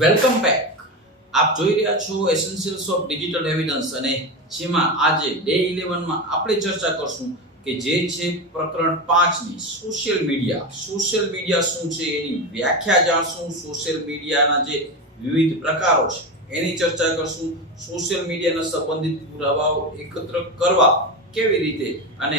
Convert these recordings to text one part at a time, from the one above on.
Welcome back. આપ જોઈ રહ્યા છો એસેન્શિયલ્સ ઓફ ડિજિટલ એવિડન્સ અને જેમાં આજે ડે 11 માં આપણે ચર્ચા કરશું કે જે છે પ્રકરણ 5 ની સોશિયલ મીડિયા. સોશિયલ મીડિયા શું છે એની વ્યાખ્યા જાણશું, સોશિયલ મીડિયાના જે વિવિધ પ્રકારો છે એની ચર્ચા કરશું, સોશિયલ મીડિયાના સંબંધિત પુરાવાઓ એકત્ર કરવા કેવી રીતે અને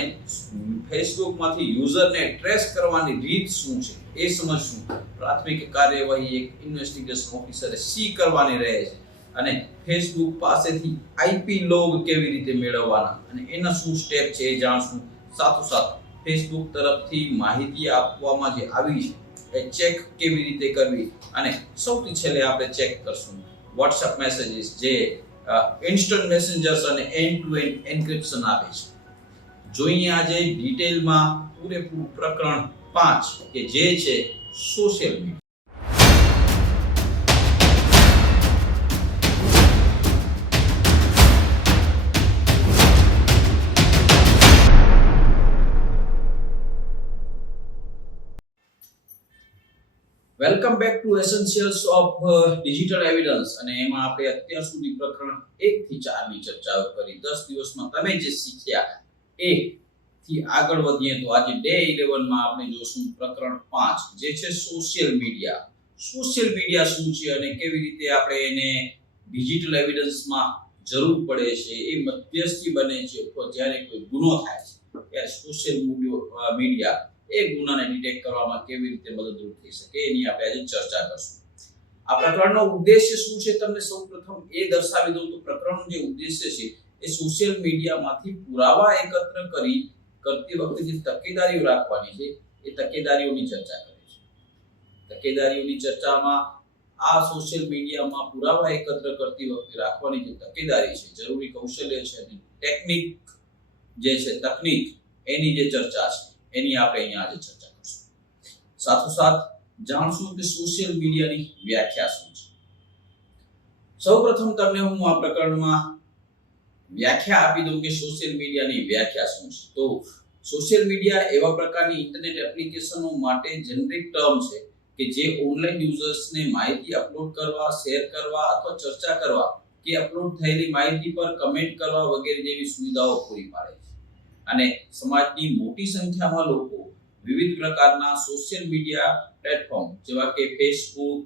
ફેસબુકમાંથી યુઝરને ટ્રેસ કરવાની રીત શું છે એ સમજશું. પ્રાથમિક કાર્યવાહી એક ઇન્વેસ્ટિગેશન ઓફિસરે સી કરવાની રહે છે અને ફેસબુક પાસેથી આઈપી લોગ કેવી રીતે મેળવવાના અને એના શું સ્ટેપ છે એ જાણશું. સાથોસાથ ફેસબુક તરફથી માહિતી આપવામાં જે આવી છે એ ચેક કેવી રીતે કરવી અને સૌથી છેલ્લે આપણે ચેક કરશું WhatsApp મેસેજીસ જે ઇન્સ્ટન્ટ મેસેન્જર્સ અને એન્ડ ટુ એન્ડ એન્ક્રિપ્શન આપે છે. જોઈએ આજે ડિટેલમાં પૂરેપૂરું પ્રકરણ 5 કે જે છે social media. Welcome back to essentials of digital evidence અને એમાં આપણે અત્યાર સુધી પ્રકરણ 1 થી 4 ની ચર્ચાઓ કરી. 10 દિવસમાં તમે જે શીખ્યા એ થી આગળ વધીએ તો આજે ડે 11 માં આપણે જોશું પ્રકરણ 5 જે છે સોશિયલ મીડિયા. સોશિયલ મીડિયા શું છે અને કેવી રીતે આપણે એને ડિજિટલ એવિડન્સમાં જરૂર પડે છે, એ મધ્યસ્થી બને છે જ્યારે કોઈ ગુનો થાય છે ત્યારે સોશિયલ મીડિયા એ ગુનાને ડિટેક્ટ કરવામાં કેવી રીતે મદદરૂપ થઈ શકે એની આપણે આજે ચર્ચા કરશું. આ પ્રકરણનો ઉદ્દેશ્ય શું છે તમને સૌપ્રથમ એ દર્શાવી દઉં તો પ્રકરણનો જે ઉદ્દેશ્ય છે એ સોશિયલ મીડિયામાંથી પુરાવા એકત્ર કરતી વખતે જે તકેદારીઓ રાખવાની છે એ તકેદારીઓની ચર્ચા કરે છે. તકેદારીઓની ચર્ચામાં આ સોશિયલ મીડિયામાં પુરાવા એકત્ર કરતી વખતે રાખવાની જે તકેદારી છે, જરૂરી કૌશલ્ય છે અને ટેકનિક જે છે તકનીક એની જે ચર્ચા છે એની આપણે અહીંયા આજે ચર્ચા કરશું. સાથોસાથ જાણશું કે સોશિયલ મીડિયાની વ્યાખ્યા શું છે. સૌપ્રથમ તમને હું આ પ્રકરણમાં વ્યાખ્યા આપી દઉં કે સોશિયલ મીડિયાની વ્યાખ્યા શું છે. તો સોશિયલ મીડિયા એવા પ્રકારની ઇન્ટરનેટ એપ્લિકેશનો માટે જેનરિક ટર્મ છે કે જે ઓનલાઈન યુઝર્સને માહિતી અપલોડ કરવા, શેર કરવા અથવા ચર્ચા કરવા કે અપલોડ થયેલી માહિતી પર કમેન્ટ કરવા વગેરે જેવી સુવિધાઓ પૂરી પાડે છે. અને સમાજની મોટી સંખ્યામાં લોકો વિવિધ પ્રકારના સોશિયલ મીડિયા પ્લેટફોર્મ જેવા કે ફેસબુક,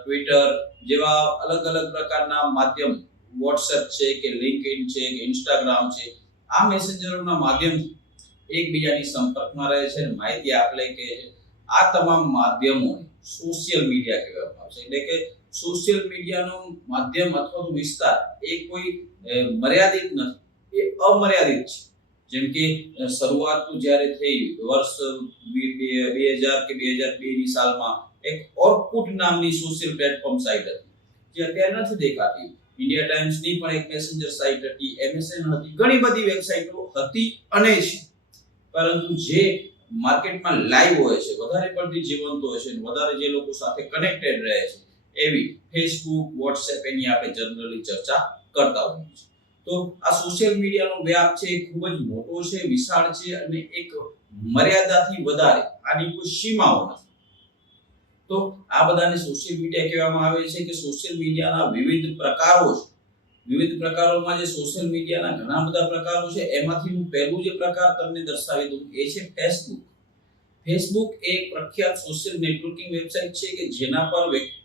ટ્વિટર જેવા અલગ અલગ પ્રકારના માધ્યમ, WhatsApp છે કે LinkedIn છે કે Instagram છે, આ મેસેન્જરોના માધ્યમથી એકબીજાની સંપર્કમાં રહે છે અને માહિતી આપલે કે આ તમામ માધ્યમો સોશિયલ મીડિયા કહેવામાં આવે છે. એટલે કે સોશિયલ મીડિયાનો માધ્યમ અથવા તો વિસ્તાર એ કોઈ મર્યાદિત નથી, એ અમર્યાદિત છે. જેમ કે શરૂઆત જ્યારે થઈ વર્ષ 2000 કે 2002 ની સાલમાં એક ઓર્કુટ નામની સોશિયલ પ્લેટફોર્મ સાઇટ હતી જે અત્યારે નથી દેખાતી. ઇન્ડિયા ટાઈમ્સ ની પણ એક મેસેન્જર સાઇટ હતી, MSN હતી, ઘણી બધી વેબસાઇટો હતી અને છે. પરંતુ જે માર્કેટમાં લાઈવ હોય છે, વધારે પડતી જીવંત હોય છે, વધારે જે લોકો સાથે કનેક્ટેડ રહે છે એવી ફેસબુક, WhatsApp એની આપણે જનરલી ચર્ચા કરતા હોઈએ છીએ. તો આ સોશિયલ મીડિયાનો વ્યાપ છે એ ખૂબ જ મોટો છે, વિશાળ છે અને એક મર્યાદાથી વધારે આની કોઈ સીમાઓ નથી. તો આ બધાને સોશિયલ મીડિયા કહેવામાં આવે છે કે સોશિયલ મીડિયાના વિવિધ પ્રકારો છે. વિવિધ પ્રકારોમાં જે સોશિયલ મીડિયાના ઘણા બધા પ્રકારો છે એમાંથી હું પહેલું જે પ્રકાર તમને દર્શાવી દઉં એ છે ફેસબુક. ફેસબુક એક પ્રખ્યાત સોશિયલ નેટવર્કિંગ વેબસાઇટ છે કે જેના પર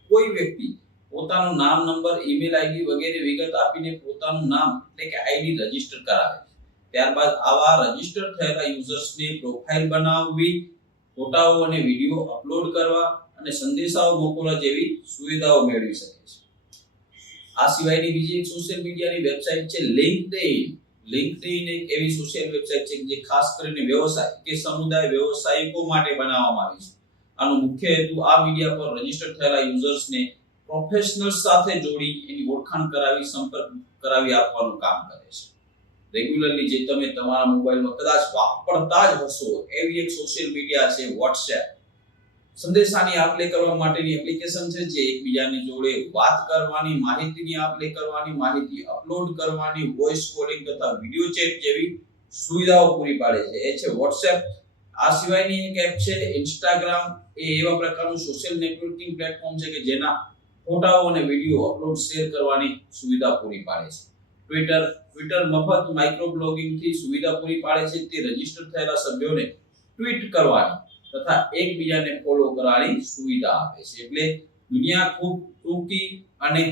કોઈ વ્યક્તિ પોતાનું નામ, નંબર, ઈમેલ આઈડી વગેરે વિગત આપીને પોતાનું નામ એટલે કે આઈડી રજીસ્ટર કરાવે છે. ત્યારબાદ આવા રજીસ્ટર થયેલા યુઝર્સને પ્રોફાઇલ બનાવવી, ફોટાઓ અને વિડીયો અપલોડ કરવા અને સંદેશાઓ મોકલવા જેવી સુવિધાઓ મેળવી શકે છે. આ સિવાયની બીજી એક સોશિયલ મીડિયાની વેબસાઇટ છે LinkedIn. LinkedIn એક એવી સોશિયલ વેબસાઇટ છે જે ખાસ કરીને વ્યવસાય કે સમુદાય વ્યવસાયિકો માટે બનાવવામાં આવી છે. આનો મુખ્ય હેતુ આ મીડિયા પર રજીસ્ટર થયેલા યુઝર્સને પ્રોફેશનલ્સ સાથે જોડી એની ઓળખાણ કરાવી, સંપર્ક કરાવી આપવાનું કામ કરે છે. રેગ્યુલરલી જે તમે તમારા મોબાઈલમાં કદાચ વાપરતા જ હશો એવી એક સોશિયલ મીડિયા છે WhatsApp. સંદેશાની આપ-લે કરવા માટેની એપ્લિકેશન છે જે એકબીજાની જોડે વાત કરવાની, માહિતીની આપ-લે કરવાની, માહિતી અપલોડ કરવાની, વોઇસ કોલિંગ તથા વિડિયો ચેટ જેવી સુવિધાઓ પૂરી પાડે છે. એ છે WhatsApp. આ સિવાયની એક એપ છે ઇન્સ્ટાગ્રામ. એ એવા પ્રકારનું સોશિયલ નેટવર્કિંગ પ્લેટફોર્મ છે કે જેના ફોટાઓ અને વિડીયો અપલોડ શેર કરવાની સુવિધા પૂરી પાડે છે. ટ્વિટર મફત માઇક્રો બ્લોગિંગ થી સુવિધા પૂરી પાડે છે. તે રજીસ્ટર થયેલા સભ્યોને ટ્વીટ કરવાની તથા એકબીજાને ફોલો કરવાની સુવિધા આપે છે. એટલે દુનિયા ખૂબ ટૂંકી અને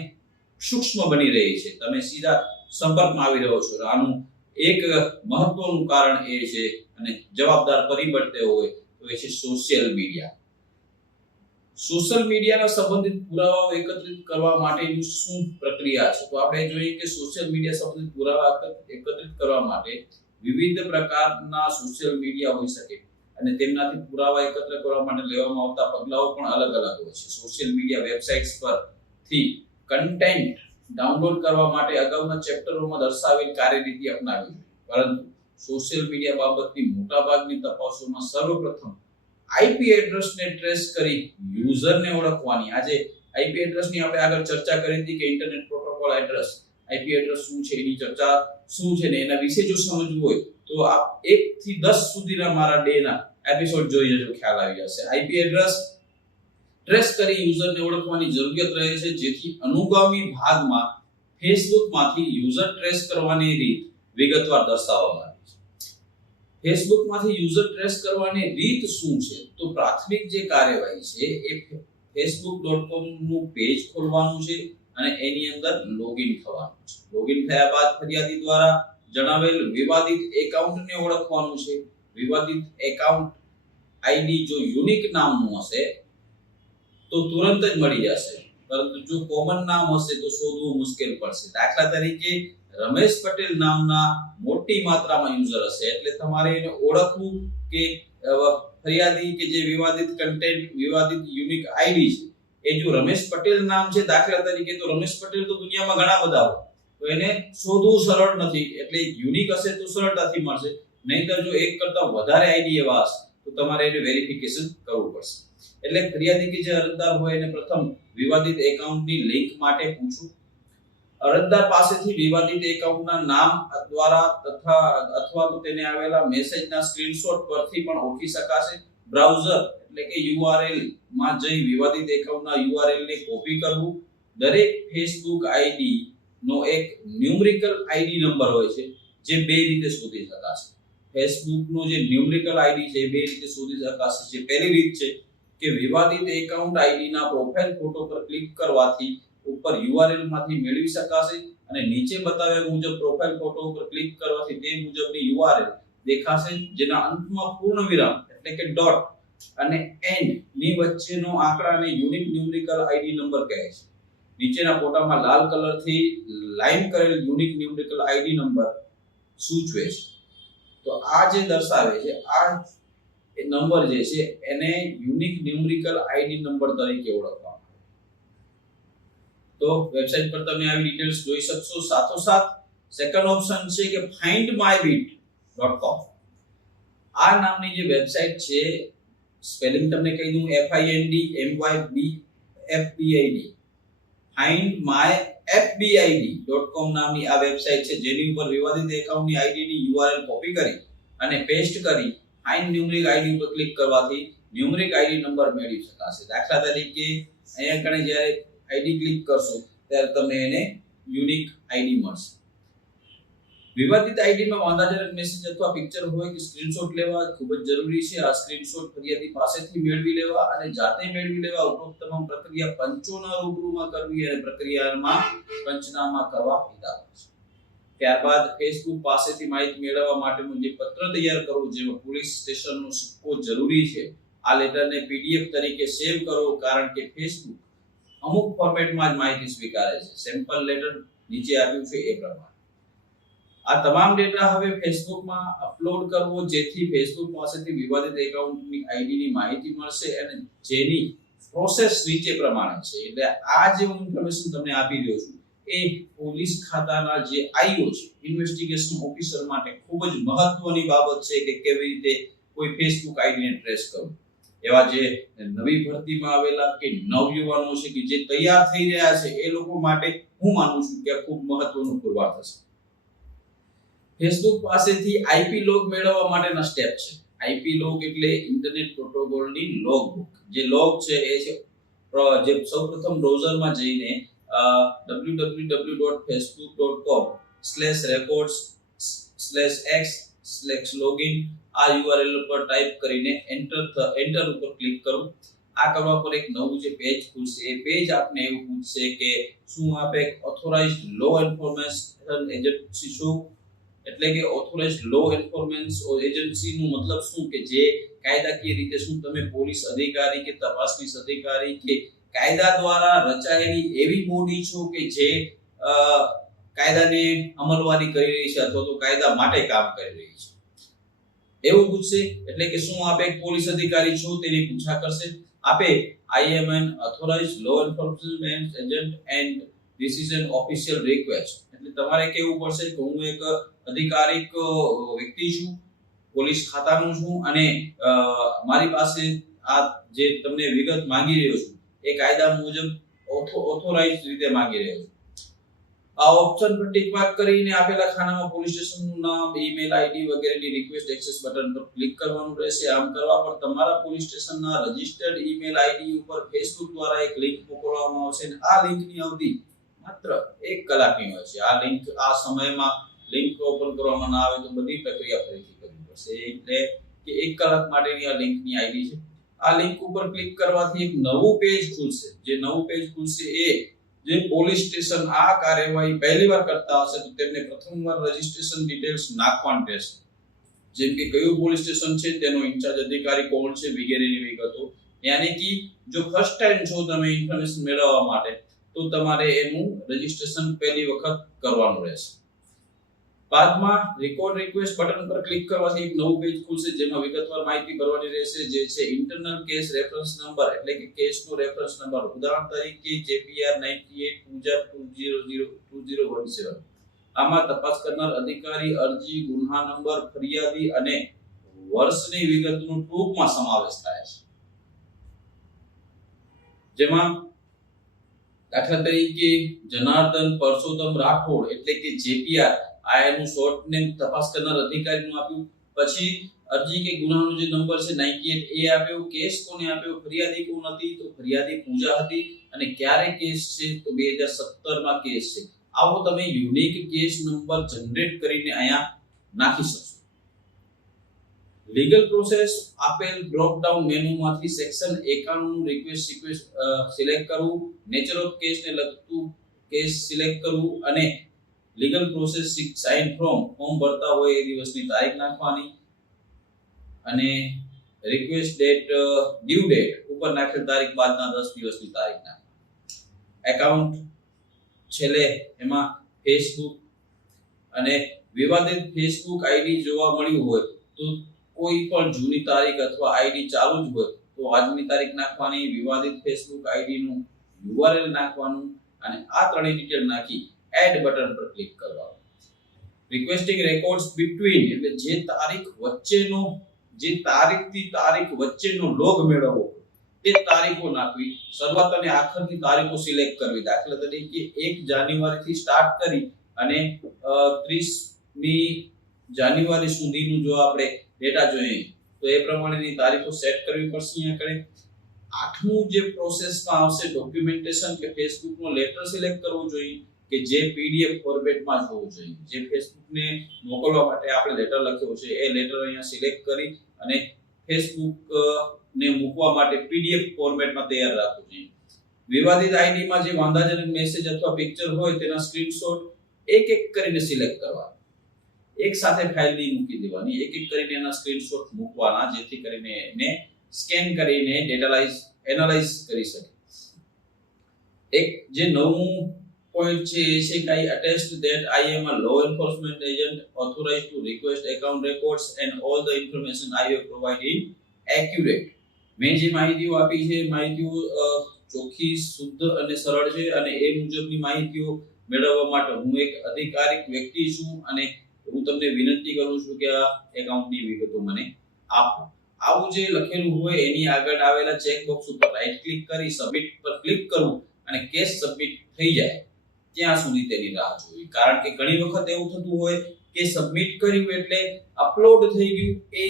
સૂક્ષ્મ બની રહી છે. તમે સીધા સંપર્કમાં આવી રહ્યો છો. આનું એક મહત્વનું કારણ એ છે અને જવાબદાર પરિબળ તે હોય તો એ છે સોશિયલ મીડિયા. સોશિયલ મીડિયાના સંબંધિત પુરાવાઓ એકત્રિત કરવા માટેની શું પ્રક્રિયા છે? તો આપણે જોઈએ કે સોશિયલ મીડિયા સંબંધિત પુરાવા એકત્રિત કરવા માટે વિવિધ પ્રકારના સોશિયલ મીડિયા હોઈ શકે અને તેમનાથી પુરાવા એકત્ર કરવા માટે લેવામાં આવતા પગલાઓ પણ અલગ અલગ હોય છે. સોશિયલ મીડિયા વેબસાઇટ્સ પરથી કન્ટેન્ટ ડાઉનલોડ કરવા માટે અગાઉના ચેપ્ટરોમાં દર્શાવેલ કાર્યરીતિ અપનાવી જોઈએ. પરંતુ સોશિયલ મીડિયા બાબતની મોટાભાગની તપાસોમાં સર્વપ્રથમ આઈપી એડ્રેસને ટ્રેસ કરી યુઝરને ઓળખવાની. આજે આઈપી એડ્રેસની આપણે આગળ ચર્ચા કરી હતી કે internet protocol address, IP address શું છે, એની ચર્ચા શું છે ને એના વિશે જો સમજવું હોય તો આ 1 થી 10 સુધીના મારા ડેના એપિસોડ જોઈ જજો, ખ્યાલ આવી જશે. આઈપી એડ્રેસ ટ્રેસ કરી યુઝરને ઓળખવાની જરૂરિયાત રહે છે, જેથી અનુગામી ભાગમાં ફેસબુકમાંથી યુઝર ટ્રેસ કરવાની રીત વિગતવાર દર્શાવવામાં આવી છે. ફેસબુકમાંથી યુઝર ટ્રેસ કરવાની રીત શું છે? તો પ્રાથમિક જે કાર્યવાહી છે એ facebook.com નું પેજ ખોલવાનું છે અને એની અંદર લોગિન થવાનું છે. લોગિન થયા બાદ ફરિયાદી દ્વારા જણાવેલ વિવાદિત એકાઉન્ટને ઓળખવાનું છે. વિવાદિત એકાઉન્ટ આઈડી જો યુનિક નામનું હશે તો તુરંત જ મળી જશે, પરંતુ જો કોમન નામ હશે તો શોધવું મુશ્કેલ પડશે. દાખલા તરીકે રમેશ પટેલ નામના મોટી માત્રામાં યુઝર હશે, એટલે તમારે એને ઓળખવું કે ફરિયાદી કે જે વિવાદિત કન્ટેન્ટ, વિવાદિત યુનિક આઈડી છે એ જો રમેશ પટેલ નામ છે દાખલા તરીકે, તો રમેશ પટેલ તો દુનિયામાં ઘણા બધા હોય, તો એને શોધવું સરળ નથી. એટલે યુનિક હશે તો સરળતાથી મળશે, નહીંતર જો એક કરતા વધારે આઈડી એવા હશે તો તમારે એને વેરિફિકેશન કરવું પડશે. એટલે ફરિયાદી કે જે અરજદાર હોય એને પ્રથમ વિવાદિત એકાઉન્ટની લિંક માટે પૂછવું. અરજદાર પાસેથી વિવાદિત એકાઉન્ટના નામ દ્વારા અથવા તો તેને આવેલા મેસેજના સ્ક્રીનશોટ પરથી પણ ઓળખી શકાશે. બ્રાઉઝર એટલે કે યુઆરએલ માં જઈ વિવાદિત એકાઉન્ટના યુઆરએલ ને કોપી કરવું. દરેક ફેસબુક આઈડી નો એક ન્યુમેરિકલ આઈડી નંબર હોય છે જે બે રીતે શોધી શકાશે. ફેસબુક નો જે ન્યુમેરિકલ આઈડી છે એ બે રીતે શોધી શકાશે. જે પહેલી રીત છે કે વિવાદિત એકાઉન્ટ આઈડી ના પ્રોફાઇલ ફોટો પર ક્લિક કરવાથી ઉપર યુઆરએલ માંથી મેળવી શકાશે અને નીચે બતાવ્યા મુજબ પ્રોફાઇલ ફોટો ઉપર ક્લિક કરવાથી તે મુજબની યુઆરએલ દેખાશે, જેના અંતમાં પૂર્ણ વિરામ એટલે કે ડોટ અને એન્ડ ની વચ્ચેનો આંકડાને યુનિક ન્યુમેરિકલ આઈડી નંબર કહે છે. નીચેના ફોટામાં લાલ કલરથી લાઈન કરેલ યુનિક ન્યુમેરિકલ આઈડી નંબર સૂચવે છે. તો આ જે દર્શાવે છે આ નંબર જે છે એને યુનિક ન્યુમેરિકલ આઈડી નંબર તરીકે ઓળખવામાં આવે. તો વેબસાઇટ પર તમે આવી ડિટેલ્સ જોઈ શકશો. સાથોસાથ સેકન્ડ ઓપ્શન છે કે findmybit.com. આ નામની જે વેબસાઇટ છે, સ્પેલિંગ તમને કહી દઉં, findmybit, findmybit.com નામની આ વેબસાઇટ છે, જેની ઉપર વિવાદિત એકાઉન્ટની આઈડીની યુઆરએલ કોપી કરી અને પેસ્ટ કરી ફાઇન્ડ ન્યુમેરિક આઈડી ઉપર ક્લિક કરવાથી ન્યુમેરિક આઈડી નંબર મેળવી શકાશે. દાખલા તરીકે અહીંયા કણે જ્યારે આઈડી ક્લિક કરશો ત્યારે તમને એને યુનિક આઈડી મળશે. વિવાદિત આઈડીમાં વાંધાજનક મેસેજ અથવા પિક્ચર હોય કે સ્ક્રીનશોટ લેવા ખૂબ જ જરૂરી છે. આ સ્ક્રીનશોટ ફરિયાદી પાસેથી મેળવી લેવા અને જાતે મેળવી લેવા ઉપરોક્ત તમામ પ્રક્રિયા પંચોના રૂબરૂમાં કરવી અને પ્રક્રિયામાં પંચનામા કરવા હિતાવહ છે. ત્યારબાદ ફેસબુક પાસેથી માહિતી મેળવવા માટેનું જે પત્ર તૈયાર કરવું, જેમાં પોલીસ સ્ટેશનનો સિક્કો જરૂરી છે. આ લેટરને પીડીએફ તરીકે સેવ કરો, કારણ કે ફેસબુક અમુક ફોર્મેટમાં જ માહિતી સ્વીકારે છે. સેમ્પલ લેટર નીચે આપ્યું છે એ પ્રમાણે. આ તમામ ડેટા હવે ફેસબુકમાં અપલોડ કરવો, જેથી ફેસબુક પાસેથી વિવાદિત એકાઉન્ટની આઈડીની માહિતી મળશે અને જેની પ્રોસેસ નીચે પ્રમાણે છે. એટલે આ જે હું ઇન્ફોર્મેશન તમને આપી રહ્યો છું એ પોલીસ ખાતાના જે આઈઓ છે, ઇન્વેસ્ટિગેશન ઓફિસર માટે ખૂબ જ મહત્વની બાબત છે કે કેવી રીતે કોઈ ફેસબુક આઈડીને ટ્રેસ કરવું. એવા જે નવી ભરતીમાં આવેલા કે નવયુવાનો છે કે જે તૈયાર થઈ રહ્યા છે એ લોકો માટે હું માનું છું કે ખૂબ મહત્વનું પુરવાર થશે. ફેસબુક પાસેથી આઈપી લોગ મેળવવા માટેના સ્ટેપ છે. આઈપી લોગ એટલે ઇન્ટરનેટ પ્રોટોકોલની લોગ બુક. જે લોગ છે એ છે જે સૌપ્રથમ બ્રાઉઝરમાં જઈને www.facebook.com/records/x/login આ URL પર ટાઈપ કરીને એન્ટર ઉપર ક્લિક કરો. આ કરવા પર એક નવું જે પેજ ખુલશે એ પેજ આપને એવું પૂછશે કે શું આપ એક ઓથોરાઇઝ્ડ લો એન્ફોર્સમેન્ટ એજન્સી છો, એટલે કે ઓથોરાઇઝ્ડ લો એન્ફોર્સમેન્ટ એજન્સી નું મતલબ શું કે જે કાયદાકીય રીતે શું તમે પોલીસ અધિકારી કે તપાસનીસ અધિકારી કે કાયદા દ્વારા રચાયેલી એવી બોડી છો કે જે કાયદાને અમલવારી કરી રહી છે અથવા તો કાયદા માટે કામ કરી રહી છે, એવું પૂછશે. એટલે કે શું આપ એક પોલીસ અધિકારી છો તેની પૂછા કરશે. આપે I am an authorized law enforcement agent and this is an official request. એટલે તમારે કહેવું પડશે કે હું એક અધિકારિક વ્યક્તિ છું, પોલીસ ખાતાનું છું અને મારી પાસે આ જે તમને વિગત માંગી રહ્યો છું એ કાયદા મુજબ ઓથોરાઇઝ્ડ રીતે માંગી રહ્યો છું. આ ઓપ્શન પર ટિક માર્ક કરીને આપેલા ખાનામાં પોલીસ સ્ટેશનનું નામ, ઈમેલ આઈડી વગેરેની રિક્વેસ્ટ એક્સેસ બટન પર ક્લિક કરવાનું રહેશે. આમ કરવા પર તમારા પોલીસ સ્ટેશનના રજિસ્ટર્ડ ઈમેલ આઈડી ઉપર ફેસબુક દ્વારા એક લિંક મોકલવામાં આવશે અને આ લિંકની અવધિ માત્ર 1 કલાકની હોય છે. આ સમયમાં લિંક ઓપન કરવામાં ના આવે તો બધી પ્રક્રિયા ફરીથી કરવી પડશે. એટલે કે 1 કલાક માટેની આ લિંકની આઈડી છે. આ લિંક ઉપર ક્લિક કરવાથી એક નવું પેજ ખુલશે. જે નવું પેજ ખુલશે એ જે પોલીસ સ્ટેશન આ કાર્યવાહી પહેલીવાર કરતા હશે તો તેમને પ્રથમવાર રજિસ્ટ્રેશન ડિટેલ્સ નાખવાની રહેશે, જેમ કે કયું પોલીસ સ્ટેશન છે, તેનો ઇન્ચાર્જ અધિકારી કોણ છે વગેરેની વિગતો. યાની કે જો ફર્સ્ટ ટાઈમ છો તમે ઇન્ફોર્મેશન મેળવવા માટે તો તમારે એનું રજિસ્ટ્રેશન પહેલી વખત કરવાનું રહેશે. બાદમાં રેકોર્ડ રિક્વેસ્ટ બટન પર ક્લિક કરવાથી એક નવું પેજ ખુલશે જેમાં વિગતવાર માહિતી ભરવાની રહેશે, જે છે ઇન્ટરનલ કેસ રેફરન્સ નંબર એટલે કે કેસનો રેફરન્સ નંબર. ઉદાહરણ તરીકે JPR 98/2017. આમાં તપાસ કરનાર અધિકારી, અરજી, ગુન્હા નંબર, ફરિયાદી અને વર્ષની વિગતનો ટૂંકમાં સમાવેશ થાય છે. જેમાં દાખલા તરીકે જનાર્દન પરસોત્તમ રાઠોડ એટલે કે JPR આ એનું શોર્ટ નેમ તપાસ કરનાર અધિકારીનું આપ્યું. પછી અરજી કે ગુનાનો જે નંબર છે 98 એ આપ્યો. કેસ કોને આપ્યો? ફરિયાદી કોણ હતી? તો ફરિયાદી પૂજા હતી. અને ક્યારે કેસ છે? તો 2017 માં કેસ છે. આવો તમે યુનિક કેસ નંબર જનરેટ કરીને અહીંયા નાખી શકશો. લીગલ પ્રોસેસ આપેલ ડ્રોપ ડાઉન મેનુમાંથી સેક્શન 91 નું રિક્વેસ્ટ સિલેક્ટ કરવું, નેચર ઓફ કેસ ને લગતું કેસ સિલેક્ટ કરવું અને લીગલ પ્રોસેસ સાઇન ફોર્મ ભરતા હોય એ દિવસની તારીખ નાખવાની અને રિક્વેસ્ટ ડેટ ડ્યુ ડેટ ઉપર નાખેલ તારીખ બાદના 10 દિવસની તારીખ નાખવાની. એકાઉન્ટ છેલ્લે એમાં ફેસબુક અને વિવાદિત ફેસબુક આઈડી જોવા મળ્યું હોય તો કોઈ પણ જૂની તારીખ અથવા આઈડી ચાલુ જ હોય તો આજની તારીખ નાખવાની, વિવાદિત ફેસબુક આઈડી નું URL નાખવાનું અને આ ત્રણેય ડિટેલ નાખી એડ બટન પર ક્લિક કરવાનું. રિક્વેસ્ટિંગ રેકોર્ડ્સ બિટવીન એટલે જે તારીખથી તારીખ વચ્ચેનો લોગ મેળવવો તે તારીખો નાખવી. શરૂઆત અને આખરની તારીખો સિલેક્ટ કરવી. દાખલા તરીકે 1 જાન્યુઆરી થી સ્ટાર્ટ કરી અને 30મી જાન્યુઆરી સુધીનું જો આપણે ડેટા જોઈએ તો એ પ્રમાણેની તારીખો સેટ કરવી પડશે. અહીંયા કરે 8મું જે પ્રોસેસમાં આવશે ડોક્યુમેન્ટેશન કે ફેસબુકનો લેટર સિલેક્ટ કરવો જોઈએ કે જે PDF ફોર્મેટમાં જ હોવું જોઈએ. જે ફેસબુકને મોકલવા માટે આપણે લેટર લખ્યો છે એ લેટર અહીંયા સિલેક્ટ કરી અને ફેસબુક ને મૂકવા માટે PDF ફોર્મેટમાં તૈયાર રાખવું જોઈએ. વિવાદિત આઈડીમાં જે વાંધાજનક મેસેજ અથવા પિક્ચર હોય તેના સ્ક્રીનશોટ એક કરીને સિલેક્ટ કરવા. એક સાથે ફાઇલ નહીં મૂકી દેવાની, એક કરીને એના સ્ક્રીનશોટ મૂકવાના જેથી કરીને એને સ્કેન કરીને એનાલાઇઝ કરી શકે. એક જે નવમું point છે એ છે કે I attest that I am a law enforcement agent authorized to request account records and all the information I have provided accurate. મેં જે માહિતીઓ આપી છે માહિતીઓ ચોખ્ખી, શુદ્ધ અને સરળ છે અને એ મુજબની માહિતીઓ મેળવવા માટે હું એક અધિકારિક વ્યક્તિ છું અને હું તમને વિનંતી કરું છું કે આ એકાઉન્ટની વિગતો મને આપો. આવું જે લખેલું હોય એની આગળ આવેલા ચેક બોક્સ ઉપર રાઈટ ક્લિક કરી સબમિટ પર ક્લિક કરવું અને કેસ સબમિટ થઈ જાય ત્યાં સુધી તેની રાહ જોવી. કારણ કે ઘણી વખત એવું થતું હોય કે સબમિટ કર્યું એટલે અપલોડ થઈ ગયું એ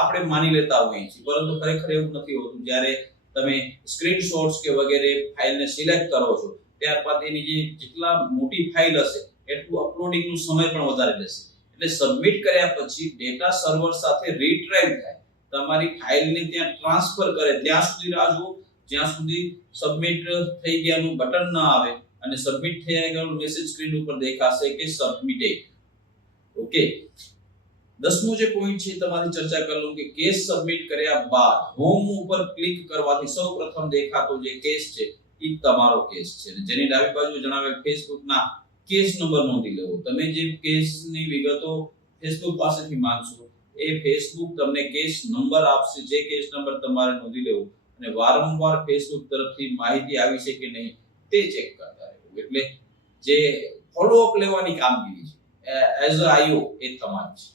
આપણે માની લેતા હોઈએ છીએ, પરંતુ ખરેખર એવું નથી હોતું. જ્યારે તમે સ્ક્રીનશોટ્સ કે વગેરે ફાઇલને સિલેક્ટ કરો છો, ત્યારબાદ એની જે જેટલા મોટી ફાઇલ હશે એટલું અપલોડિંગનો સમય પણ વધારે લેશે. એટલે સબમિટ કર્યા પછી ડેટા સર્વર સાથે રીટ્રાઈવ થાય, તમારી ફાઇલને ત્યાં ટ્રાન્સફર કરે ત્યાં સુધી રાહ જુઓ, જ્યાં સુધી સબમિટ થઈ ગયાનું બટન ન આવે અને સબમિટ થઈ ગયાનું મેસેજ સ્ક્રીન ઉપર દેખાશે કે સબમિટેડ. ઓકે, 10મો જે પોઈન્ટ છે તમારી ચર્ચા કરી લઉં કે કેસ સબમિટ કર્યા બાદ હોમ ઉપર ક્લિક કરવાથી સૌપ્રથમ દેખાતો જે કેસ છે એ તમારો કેસ છે, અને જેની ડાબી બાજુ જણાવેલ ફેસબુકના કેસ નંબર નોંધી લેવો. તમે જે કેસની વિગતો ફેસબુક પાસેથી માંગશો એ ફેસબુક તમને કેસ નંબર આપશે, જે કેસ નંબર તમારે નોંધી લેવો અને વારંવાર ફેસબુક તરફથી માહિતી આવી છે કે નહીં તે ચેક કરતા રહેવું. એટલે જે ફોલોઅપ લેવાની કામગીરી છે એઝ અ આઈઓ એ તમારી છે.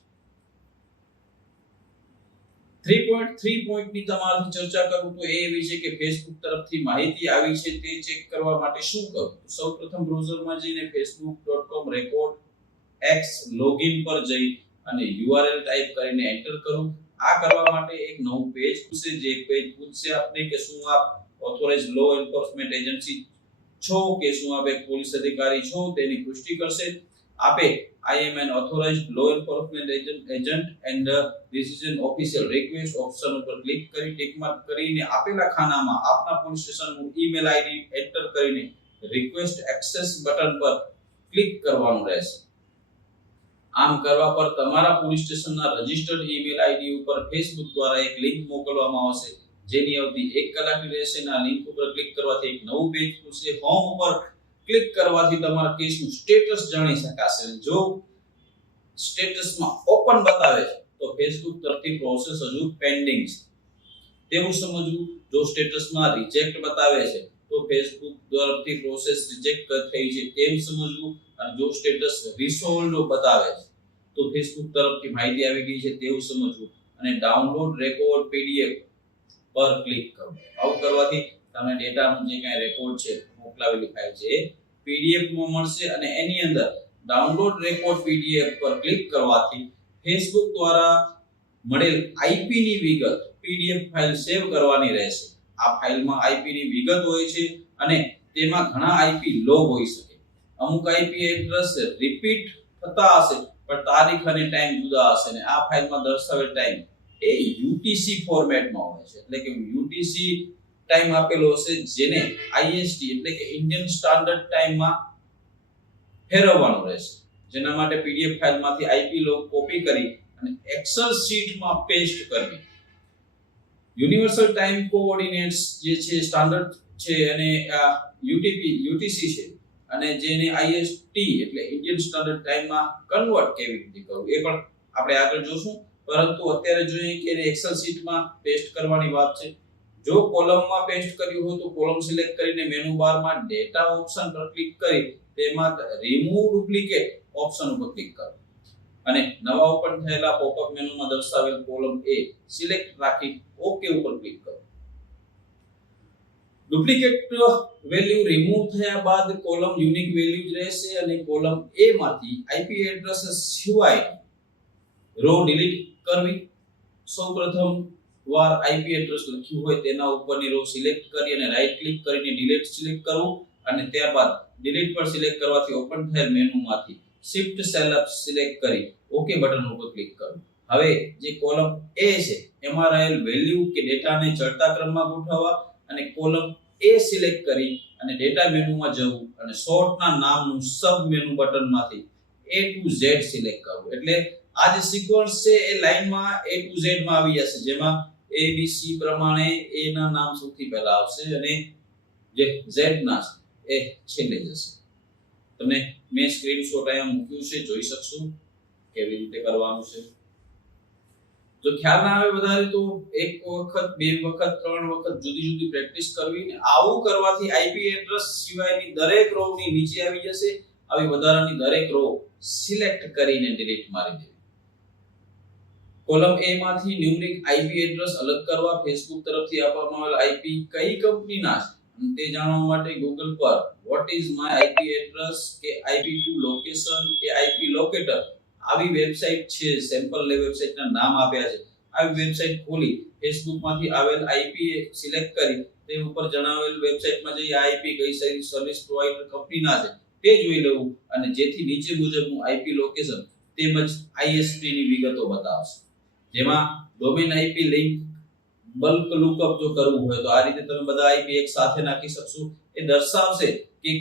3.3 પોઈન્ટની તમારાથી ચર્ચા કરું તો એ એવી છે કે ફેસબુક તરફથી માહિતી આવી છે તે ચેક કરવા માટે શું કરવું. સૌપ્રથમ બ્રાઉઝરમાં જઈને facebook.com record x લોગિન પર જઈ અને URL ટાઈપ કરીને એન્ટર કરો. આ કરવા માટે એક નવું પેજ ખુલશે, જે પેજ પૂછશે આપને કે શું આપ ઓથોરાઇઝ્ડ લો એન્ફોર્સમેન્ટ એજન્સી છો કે શું આપ એક પોલીસ અધિકારી છો તેની પુષ્ટિ કરશે. આપે I am an authorized law enforcement agent and this is an official request option ઉપર ક્લિક કરી ટિક માર્ક કરીને આપેલા ખાનામાં આપના પોલીસ સ્ટેશનનું ઈમેલ આઈડી એન્ટર કરીને રિક્વેસ્ટ એક્સેસ બટન પર ક્લિક કરવાનું રહેશે. આમ કરવા પર તમારા પોલીસ સ્ટેશનના રજિસ્ટર્ડ ઈમેલ આઈડી ઉપર ફેસબુક દ્વારા એક લિંક મોકલવામાં આવશે, જેની અવધિ 1 કલાકની રહેશે. આ લિંક ઉપર ક્લિક કરવાથી એક નવું પેજ ખુલશે. હોમ ઉપર ક્લિક કરવાથી તમારા કેસનું સ્ટેટસ જાણી શકાશે. જો સ્ટેટસમાં ઓપન બતાવે છે તો ફેસબુક તરફથી પ્રોસેસ હજુ પેન્ડિંગ છે તેવું સમજવું. જો સ્ટેટસમાં રિજેક્ટ બતાવે છે તો ફેસબુક તરફથી પ્રોસેસ રિજેક્ટ થઈ છે તેમ સમજવું. અને જો સ્ટેટસ રિસોલ્વડ બતાવે છે તો ફેસબુક તરફથી માહિતી આવી ગઈ છે તેવું સમજવું અને ડાઉનલોડ રેકોર્ડ PDF પર ક્લિક કરવું. આવું કરવાથી તમને ડેટાનું જે કાંઈ રેકોર્ડ છે મોકલાવેલી ફાઇલ છે PDF માં મળશે અને એની અંદર ડાઉનલોડ રેકોર્ડ PDF પર ક્લિક કરવાથી ફેસબુક દ્વારા મળેલ IP ની વિગત PDF ફાઇલ સેવ કરવાની રહેશે. આ ફાઇલમાં IP ની વિગત હોય છે અને તેમાં ઘણા IP લોગ હોઈ શકે. અમુક IP એડ્રેસ રિપીટ થતા હશે પણ તારીખ અને ટાઈમ જુદા હશે અને આ ફાઇલમાં દર્શાવેલ ટાઈમ એ UTC ફોર્મેટમાં હોય છે. એટલે કે UTC ટાઈમ આપેલો હશે જેને IST એટલે કે ઇન્ડિયન સ્ટાન્ડર્ડ ટાઈમમાં ફેરવવાનું રહેશે. જેના માટે PDF ફાઇલમાંથી IP લોગ કોપી કરી અને એક્સેલ શીટમાં પેસ્ટ કરવી. યુનિવર્સલ ટાઈમ કોઓર્ડિનેટ્સ જે છે સ્ટાન્ડર્ડ છે અને UTC છે અને જેને IST એટલે ઇન્ડિયન સ્ટાન્ડર્ડ ટાઈમમાં કન્વર્ટ કેવી રીતે કરવું એ પણ આપણે આગળ જોશું. પરંતુ અત્યારે જોઈએ કે એક્સેલ શીટમાં પેસ્ટ કરવાની વાત છે. જો કોલમમાં પેસ્ટ કર્યું હોય તો કોલમ સિલેક્ટ કરીને મેનુ બારમાં ડેટા ઓપ્શન પર ક્લિક કરી તેમાં રિમૂવ ડુપ્લિકેટ ઓપ્શન ઉપર ક્લિક કરો અને નવા ઓપન થયેલા પોપઅપ મેનુમાં દર્શાવેલ column A select rakhi okay ઉપર ક્લિક કરો. ડુપ્લિકેટ વેલ્યુ રિમૂવ થયા બાદ કોલમ યુનિક વેલ્યુ જ રહેશે અને કોલમ A માંથી IP એડ્રેસ સિવાય રો ડિલીટ કરવી. સૌપ્રથમ વાર IP એડ્રેસ લખ્યું હોય તેના ઉપરની રો સિલેક્ટ કરી અને રાઈટ ક્લિક કરીને ડિલીટ સિલેક્ટ કરવું અને ત્યારબાદ ડિલીટ પર સિલેક્ટ કરવાથી ઓપન થયેલ મેનુમાંથી શિફ્ટ સેલ અપ સિલેક્ટ કરી ઓકે બટન ઉપર ક્લિક કરવું. હવે જે કોલમ A છે એમાં રહેલ વેલ્યુ કે ડેટાને ચડતા ક્રમમાં ગોઠવવા અને કોલમ A સિલેક્ટ કરી અને ડેટા મેનુમાં જવું અને સોર્ટના નામનું સબ મેનુ બટનમાંથી A to Z સિલેક્ટ કરવું. એટલે આ જે સિક્વન્સ છે એ લાઈનમાં A to Z માં આવી જશે, જેમાં A B C પ્રમાણે A ના નામ સૌથી પહેલા આવશે અને જે Z ના એ છેલ્લે જશે. તમને મેં સ્ક્રીનશોટ અહીંયા મૂક્યું છે, જોઈ શકશો કેવી રીતે કરવાનું છે. જો ખ્યાલ ના આવે વધારે તો એક વખત, બે વખત, ત્રણ વખત જુદી જુદી પ્રેક્ટિસ કરવી ને આવું કરવાથી IP એડ્રેસ સિવાયની દરેક રો ની નીચે આવી જશે. આવી વધારાની દરેક રો સિલેક્ટ કરીને ડિલીટ મારી દેવી. કોલમ A માંથી ન્યુમેરિક IP એડ્રેસ અલગ કરવા ફેસબુક તરફથી આપવામાં આવેલ IP કઈ કંપનીના છે તે જાણવા માટે ગૂગલ પર what is my IP address કે IP2 location કે IP locator આવી વેબસાઈટ છે, સેમ્પલ વેબસાઈટના નામ આપ્યા છે. આવી વેબસાઇટ ખોલી ફેસબુકમાંથી આવેલ આઈપી સિલેક્ટ કરી તે ઉપર જણાવેલ વેબસાઇટમાં જઈ આ આઈપી કઈ સર્વિસ પ્રોવાઇડર કંપનીના છે તે જોઈ લેવું અને જેથી નીચે મુજબનું આઈપી લોકેશન તેમજ આઈએસપી ની વિગતો બતાવશે, જેમાં domain IP link bulk lookup જો કરવું હોય તો આ રીતે તમે બધા આઈપી એક સાથે નાખી શકશો. એ દર્શાવશે કે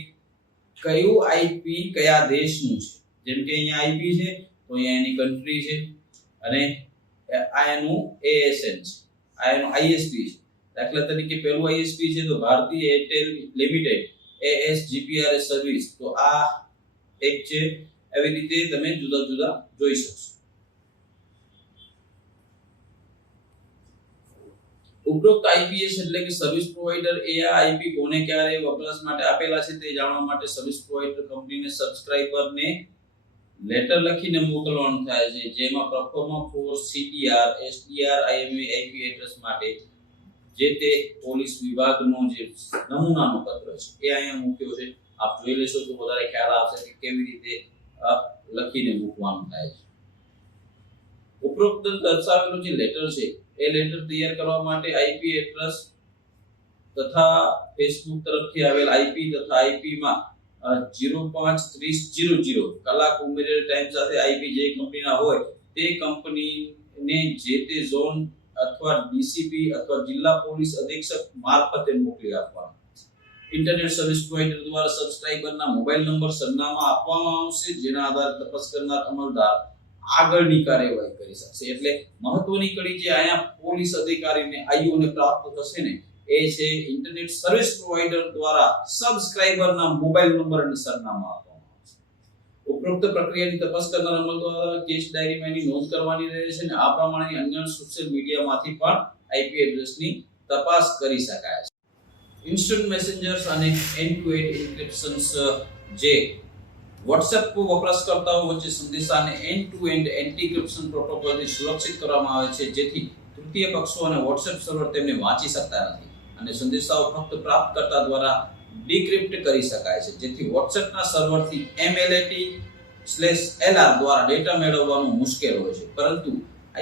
કયું આઈપી કયા દેશનું છે. જેમ કે અહીંયા આઈપી છે તો અહીંયા એની કન્ટ્રી છે અને આ એનું એએસએન છે, આ એનું આઈએસપી છે. દાખલા તરીકે પેલું આઈએસપી છે તો ભારતીય એરટેલ લિમિટેડ ASGPRS સર્વિસ, તો આ એક છે. એવી રીતે તમે જુદા જુદા જોઈ શકશો. ઉપરોક્ત આઈપીએસ એટલે કે સર્વિસ પ્રોવાઇડર એ આ આઈપી કોને ક્યારે વપરાશ માટે આપેલા છે તે જાણવા માટે સર્વિસ પ્રોવાઇડર કંપનીને સબસ્ક્રાઇબરને લેટર લખીને મોકલવાનું થાય છે, જેમાં performer for CTR SDR IME IP address માટે જે તે પોલીસ વિભાગનો જે નમૂનાનો પત્ર છે એ અહીંયા મૂક્યો છે. આપ જોઈ લેશો તો વધારે ખ્યાલ આવશે કે કેવી રીતે લખીને મૂકવાનું થાય છે. ઉપરોક્ત દર્શાવેલું જે લેટર છે એ લેટર તૈયાર કરવા માટે આઈપી એડ્રેસ તથા ફેસબુક તરફથી આવેલ આઈપી તથા આઈપી માં 053000 કલાક ઉમેરેલ ટાઈમ સાથે આઈપી જે કંપનીના હોય તે કંપનીને જે તે ઝોન અથવા ડીસીપી અથવા જિલ્લા પોલીસ અધિક્ષક મારફતે મોકલી આપવાનું. ઇન્ટરનેટ સર્વિસ પ્રોવાઇડર દ્વારા સબસ્ક્રાઇબરના મોબાઈલ નંબર સરનામા આપવામાં આવશે, જેના આધારે તપાસ કરનાર અમલદાર આગળની કાર્યવાહી કરી શકશે. એટલે મહત્વની કડી જે અહીંયા પોલીસ અધિકારીને આઈઓને પ્રાપ્ત થશે ને એ છે ઇન્ટરનેટ સર્વિસ પ્રોવાઇડર દ્વારા સબસ્ક્રાઇબરના મોબાઈલ નંબર અને સરનામા આપવામાં આવશે. ઉપરોક્ત પ્રક્રિયાની તપાસ કરનાર અમલદાર કેસ ડાયરીમાં એની નોંધ કરવાની રહે છે અને આ પ્રમાણે અન્ય સોશિયલ મીડિયામાંથી પણ આઈપી એડ્રેસની તપાસ કરી શકાય છે. ઇન્સ્ટન્ટ મેસેન્જર્સ અને એન્ડ ટુ એન્ડ એન્ક્રિપ્શન્સ જે WhatsApp વપરાશકર્તાઓ વચ્ચે સંદેશાને એન્ડ ટુ એન્ડ એન્ક્રિપ્શન પ્રોટોકોલથી સુરક્ષિત કરવામાં આવે છે, જેથી તૃતીય પક્ષો અને WhatsApp સર્વર તેમને વાંચી શકતા નથી અને સંદેશાઓ ફક્ત પ્રાપ્તકર્તા દ્વારા ડિક્રિપ્ટ કરી શકાય છે, જેથી WhatsApp ના સર્વરથી MLAT/LR દ્વારા ડેટા મેળવવાનું મુશ્કેલ હોય છે. પરંતુ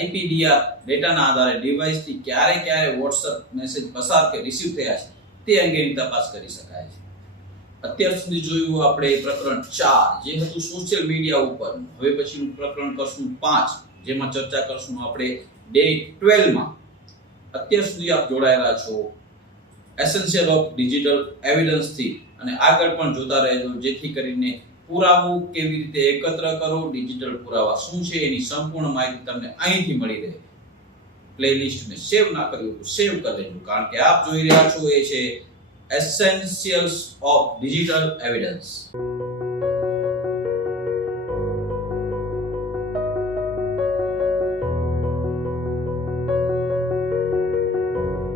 IPDR ડેટાના આધારે ડિવાઇસથી ક્યારે WhatsApp મેસેજ પસાર કે રિસીવ થયા છે તે અંગેની તપાસ કરી શકાય છે. અત્યાર સુધી જોયું આપણે પ્રકરણ 4 જે હતું સોશિયલ મીડિયા ઉપર. હવે પછીનું પ્રકરણ કરશું 5 જેમાં ચર્ચા કરશું આપણે ડે 12 માં. અત્યાર સુધી આપ જોડાયેલા છો એસેન્શિયલ ઓફ ડિજિટલ એવિડન્સ થી અને આગળ પણ જોતા રહેજો, જેથી કરીને પુરાવો કેવી રીતે એકત્ર કરો, ડિજિટલ પુરાવા શું છે એની સંપૂર્ણ માહિતી તમને અહીંથી મળી રહે. પ્લેલિસ્ટને સેવ ના કર્યું તો સેવ કરી લેજો, કારણ કે આપ જોઈ રહ્યા છો એ છે એસેન્શિયલ્સ ઓફ ડિજિટલ એવિડન્સ.